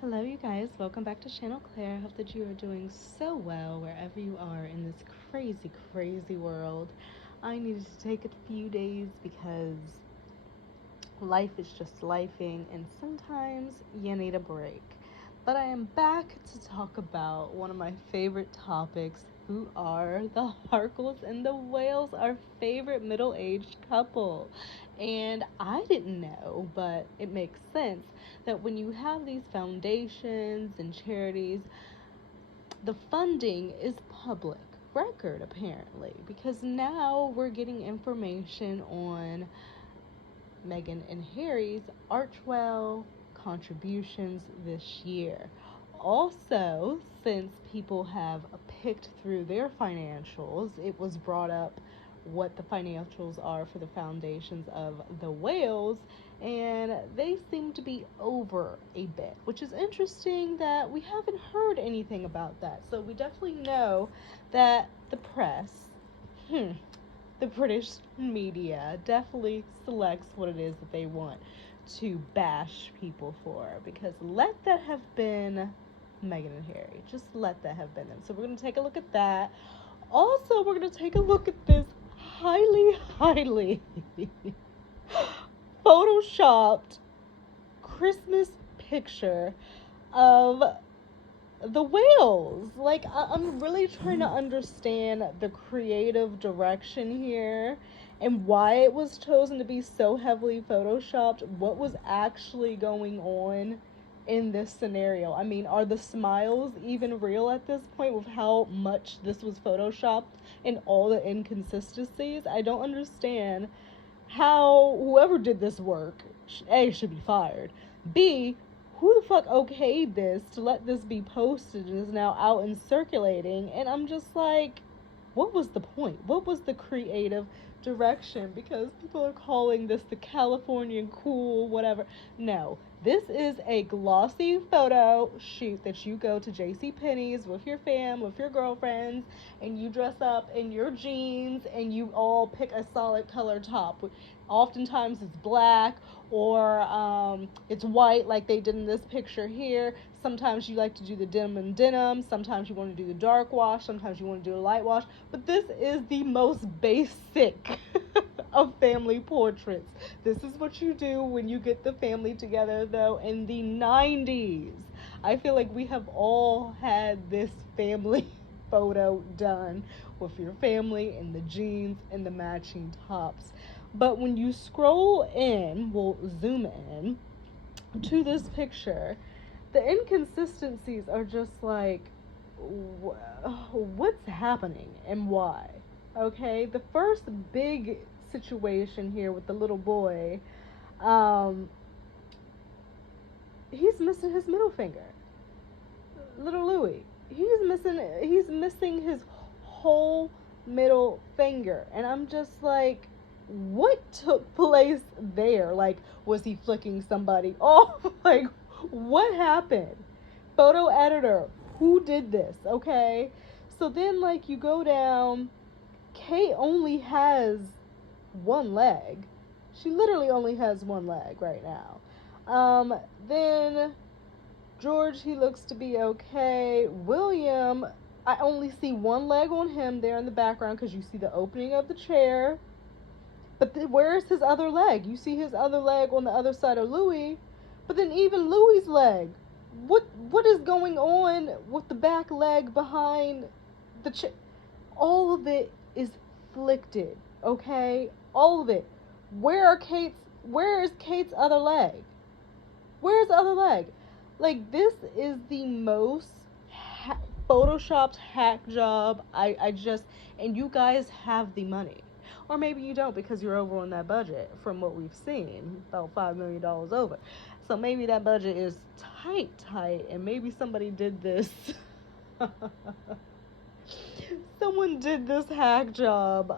Hello, you guys. Welcome back to Channel Claire. I hope that you are doing so well wherever you are in this crazy, crazy world. I needed to take a few days because life is just lifing, and sometimes you need a break. But I am back to talk about one of my favorite topics, who are the Harkles and the Whales, our favorite middle aged couple. And I didn't know, but it makes sense that when you have these foundations and charities, the funding is public record apparently, because now we're getting information on Meghan and Harry's Archewell contributions this year. Also, since people have picked through their financials, it was brought up what the financials are for the foundations of the Whales, and they seem to be over a bit, which is interesting that we haven't heard anything about that. So we definitely know that the press, the British media definitely selects what it is that they want to bash people for, because let that have been Meghan and Harry. Just let that have been them. So we're going to take a look at that. Also, we're going to take a look at this highly photoshopped Christmas picture of the Whales. Like, I'm really trying to understand the creative direction here and why it was chosen to be so heavily photoshopped. What was actually going on in this scenario? I mean, are the smiles even real at this point with how much this was photoshopped and all the inconsistencies? I don't understand how whoever did this work, A, should be fired. B, who the fuck okayed this to let this be posted and is now out and circulating? And I'm just like, what was the point? What was the creative direction? Because people are calling this the Californian cool, whatever. No, this is a glossy photo shoot that you go to J.C. Penney's with your fam, with your girlfriends, and you dress up in your jeans and you all pick a solid color top. Oftentimes it's black or it's white, like they did in this picture here. Sometimes you like to do the denim and denim. Sometimes you want to do the dark wash. Sometimes you want to do a light wash. But this is the most basic of family portraits. This is what you do when you get the family together, though, in the 90s. I feel like we have all had this family photo done with your family and the jeans and the matching tops. But when you scroll in, we'll zoom in to this picture, the inconsistencies are just like, what's happening and why? Okay, the first big situation here with the little boy, um, he's missing his middle finger. Little Louis, he's missing his whole middle finger, and I'm just like, what took place there? Like, was he flicking somebody off? Like, what happened? Photo editor, who did this? Okay, so then like you go down, Kate only has one leg. She literally only has one leg right now. Then George, he looks to be okay. William, I only see one leg on him there in the background because you see the opening of the chair. But where's his other leg? You see his other leg on the other side of Louis. But then even Louis's leg, what is going on with the back leg behind the chair? All of it is flicked, okay? All of it. Where is Kate's other leg? Where's the other leg? Like, this is the most photoshopped hack job. I just, and you guys have the money. Or maybe you don't because you're over on that budget from what we've seen, about $5 million over. So maybe that budget is tight, and maybe somebody did this. Someone did this hack job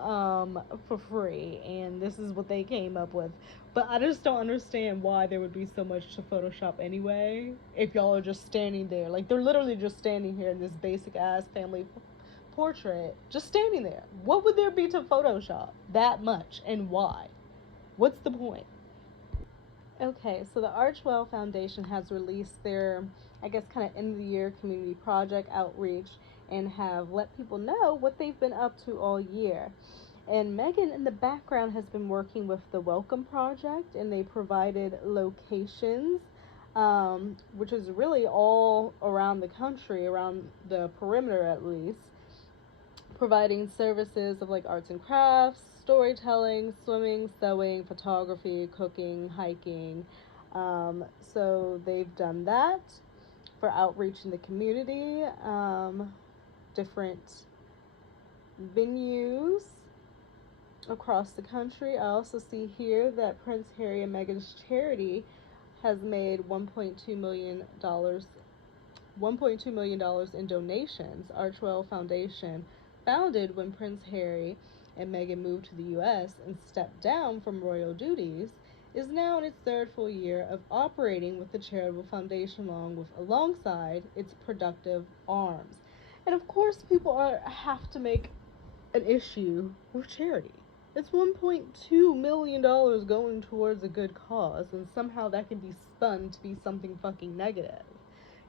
for free, and this is what they came up with. But I just don't understand why there would be so much to Photoshop anyway. If y'all are just standing there, like they're literally just standing here in this basic ass family portrait, just standing there. What would there be to Photoshop that much, and why? What's the point? Okay, so the Archwell Foundation has released their, I guess, kind of end of the year community project outreach and have let people know what they've been up to all year. And Megan in the background has been working with the Welcome Project, and they provided locations, which is really all around the country, around the perimeter at least, providing services of like arts and crafts, storytelling, swimming, sewing, photography, cooking, hiking. So they've done that for outreach in the community, different venues across the country. I also see here that Prince Harry and Meghan's charity has made $1.2 million in donations. Archwell Foundation, founded when Prince Harry and Meghan moved to the U.S. and stepped down from royal duties, is now in its third full year of operating with the charitable foundation alongside its productive arms. And of course, people have to make an issue with charity. It's $1.2 million going towards a good cause, and somehow that can be spun to be something fucking negative.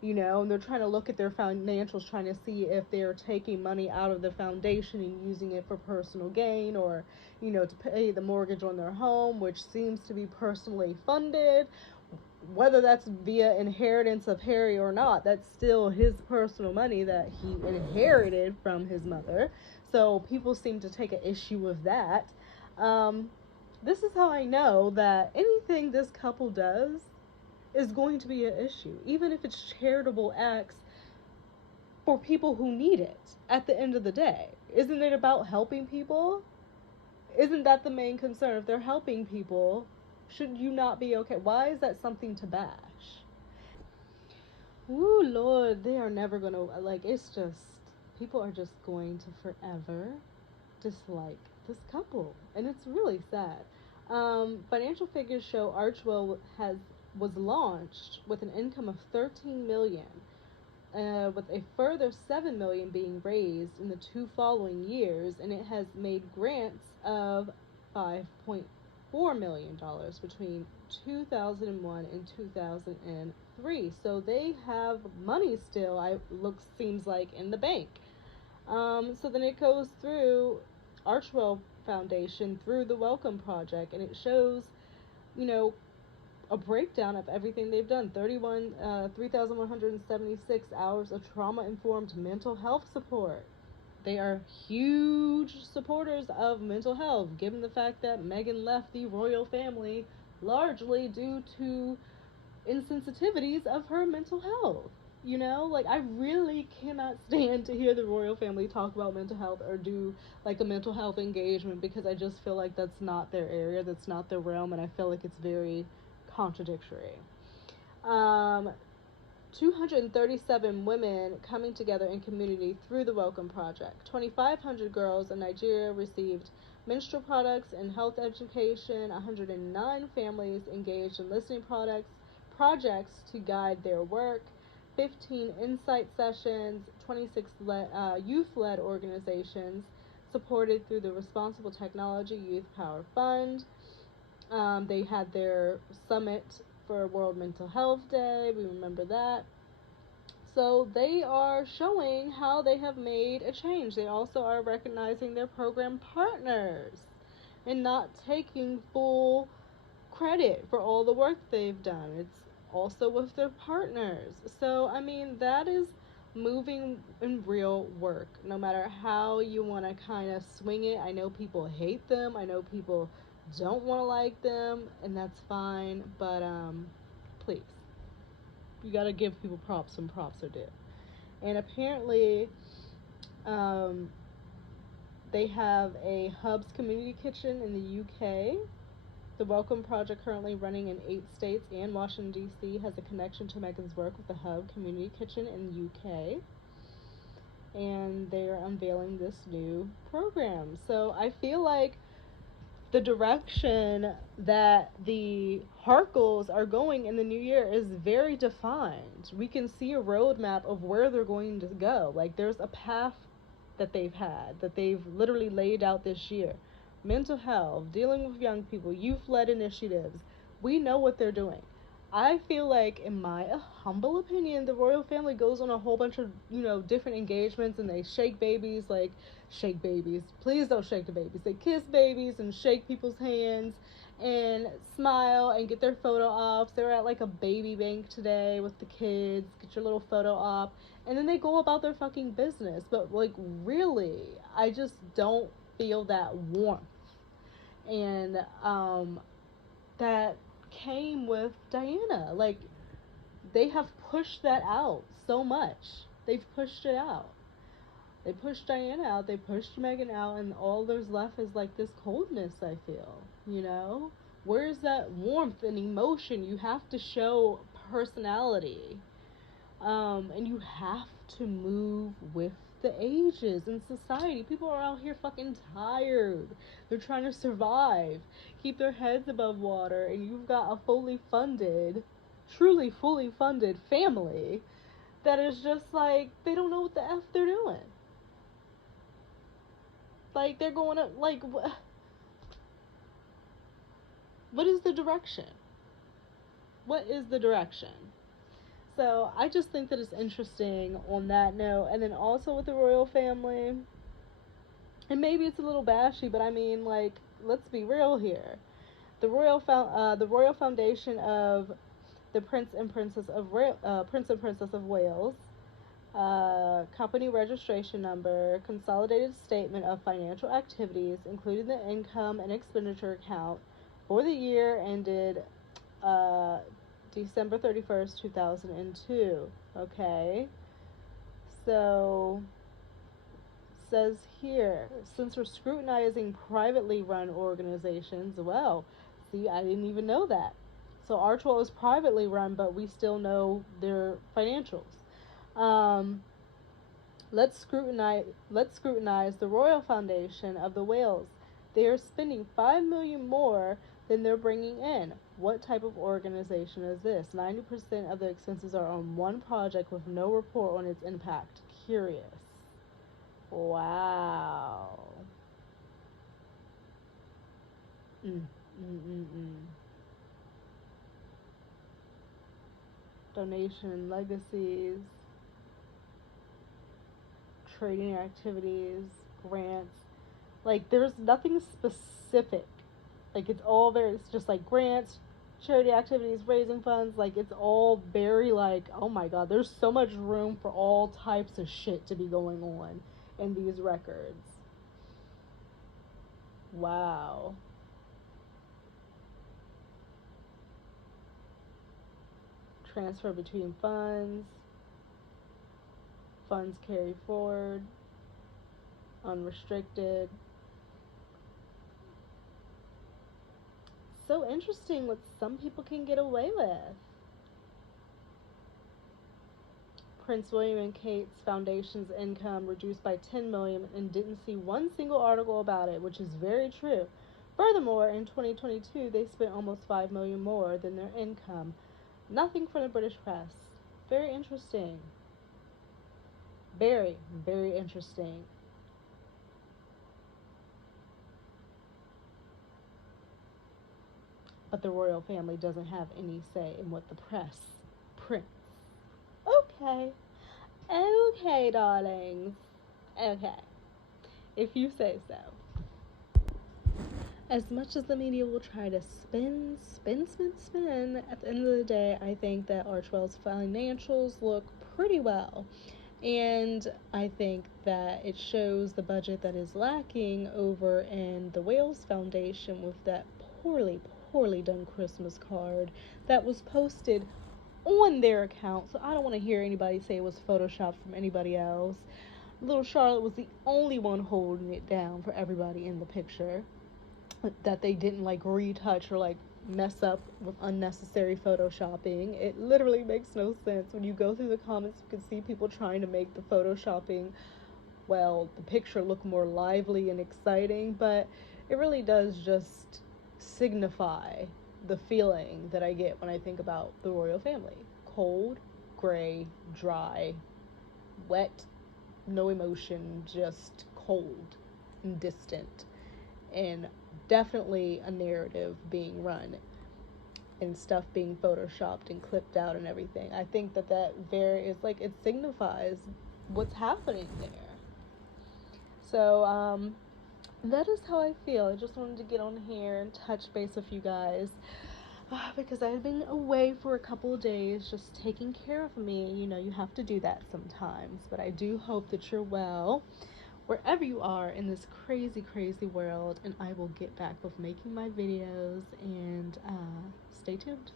And they're trying to look at their financials, trying to see if they're taking money out of the foundation and using it for personal gain, or to pay the mortgage on their home, which seems to be personally funded. Whether that's via inheritance of Harry or not, that's still his personal money that he inherited from his mother. So people seem to take an issue with that. This is how I know that anything this couple does is going to be an issue, even if it's charitable acts for people who need it at the end of the day. Isn't it about helping people? Isn't that the main concern? If they're helping people, should you not be okay? Why is that something to bash? Ooh, Lord, they are never gonna, like, it's just, people are just going to forever dislike this couple. And it's really sad. Financial figures show Archwell was launched with an income of $13 million, with a further $7 million being raised in the 2 following years, and it has made grants of $5.4 million between 2001 and 2003. So they have money still. Seems like in the bank. So then it goes through Archwell Foundation through the Welcome Project, and it shows, a breakdown of everything they've done. 3,176 hours of trauma-informed mental health support. They are huge supporters of mental health, given the fact that Meghan left the royal family largely due to insensitivities of her mental health. I really cannot stand to hear the royal family talk about mental health or do like a mental health engagement, because I just feel like that's not their area, that's not their realm, and I feel like it's very contradictory. 237 women coming together in community through the Welcome Project. 2,500 girls in Nigeria received menstrual products and health education. 109 families engaged in listening projects to guide their work. 15 insight sessions. 26 youth-led organizations supported through the Responsible Technology Youth Power Fund. They had their summit for World Mental Health Day. We remember that. So they are showing how they have made a change. They also are recognizing their program partners and not taking full credit for all the work they've done. It's also with their partners. So, that is moving in real work. No matter how you want to kind of swing it. I know people hate them. I know people don't want to like them, and that's fine. But please, you got to give people props when props are due. And apparently, they have a Hubs community kitchen in the UK. The Welcome Project, currently running in 8 states and Washington, D.C., has a connection to Meghan's work with the Hub Community Kitchen in the UK. And they are unveiling this new program. So I feel like the direction that the Harkles are going in the new year is very defined. We can see a roadmap of where they're going to go. Like, there's a path that they've literally laid out this year. Mental health, dealing with young people, youth-led initiatives, We know what they're doing. I feel like, in my humble opinion, the royal family goes on a whole bunch of, different engagements, and they shake babies, like, shake babies. Please don't shake the babies. They kiss babies and shake people's hands and smile and get their photo ops. They were at like a baby bank today with the kids. Get your little photo op. And then they go about their fucking business. But, like, really, I just don't feel that warmth. And, that came with Diana. Like, they have pushed that out so much. They've pushed it out. They pushed Diana out, they pushed Meghan out, and all there's left is like this coldness, I feel. Where's that warmth and emotion? You have to show personality. And you have to move with the ages in society. People are out here fucking tired. They're trying to survive, keep their heads above water, and you've got a truly fully funded family that is just like, they don't know what the F they're doing. Like, they're going to, like, what is the direction? What is the direction? So I just think that it's interesting on that note. And then also with the royal family, and maybe it's a little bashy, but I mean, like, let's be real here. The Royal Foundation of the Prince and Princess of Wales, company registration number, consolidated statement of financial activities, including the income and expenditure account for the year ended December 31st, 2002. Okay. So, says here, since we're scrutinizing privately run organizations, well, see, I didn't even know that. So Archewell is privately run, but we still know their financials. Let's scrutinize the Royal Foundation of the Wales. They are spending $5 million more than they're bringing in. What type of organization is this? 90% of the expenses are on one project with no report on its impact. Curious. Wow. Mm, mm, mm, mm. Donation legacies, trading activities, grants. Like, there's nothing specific. Like, it's just like grants, charity activities, raising funds. Like, it's all very, like, oh my god, there's so much room for all types of shit to be going on in these records. Wow. Transfer between funds, funds carried forward, unrestricted. So interesting what some people can get away with. Prince William and Kate's Foundation's income reduced by $10 million and didn't see one single article about it, which is very true. Furthermore, in 2022, they spent almost $5 million more than their income. Nothing from the British press. Very interesting. Very, very interesting. But the royal family doesn't have any say in what the press prints. Okay. Okay, darlings. Okay. If you say so. As much as the media will try to spin, at the end of the day, I think that Archewell's financials look pretty well. And I think that it shows the budget that is lacking over in the Wales Foundation with that poorly, poorly done Christmas card that was posted on their account. So I don't want to hear anybody say it was photoshopped from anybody else. Little Charlotte was the only one holding it down for everybody in the picture, that they didn't like retouch or like mess up with unnecessary photoshopping. It literally makes no sense. When you go through the comments, you can see people trying to make the photoshopping, well, the picture look more lively and exciting, but it really does just signify the feeling that I get when I think about the royal family. Cold, gray, dry, wet, no emotion, just cold and distant, and definitely a narrative being run. and stuff being photoshopped and clipped out and everything. I think that very is like, it signifies what's happening there. So that is how I feel. I just wanted to get on here and touch base with you guys because I've been away for a couple of days just taking care of me. You know, you have to do that sometimes, but I do hope that you're well wherever you are in this crazy, crazy world, and I will get back with making my videos, and stay tuned.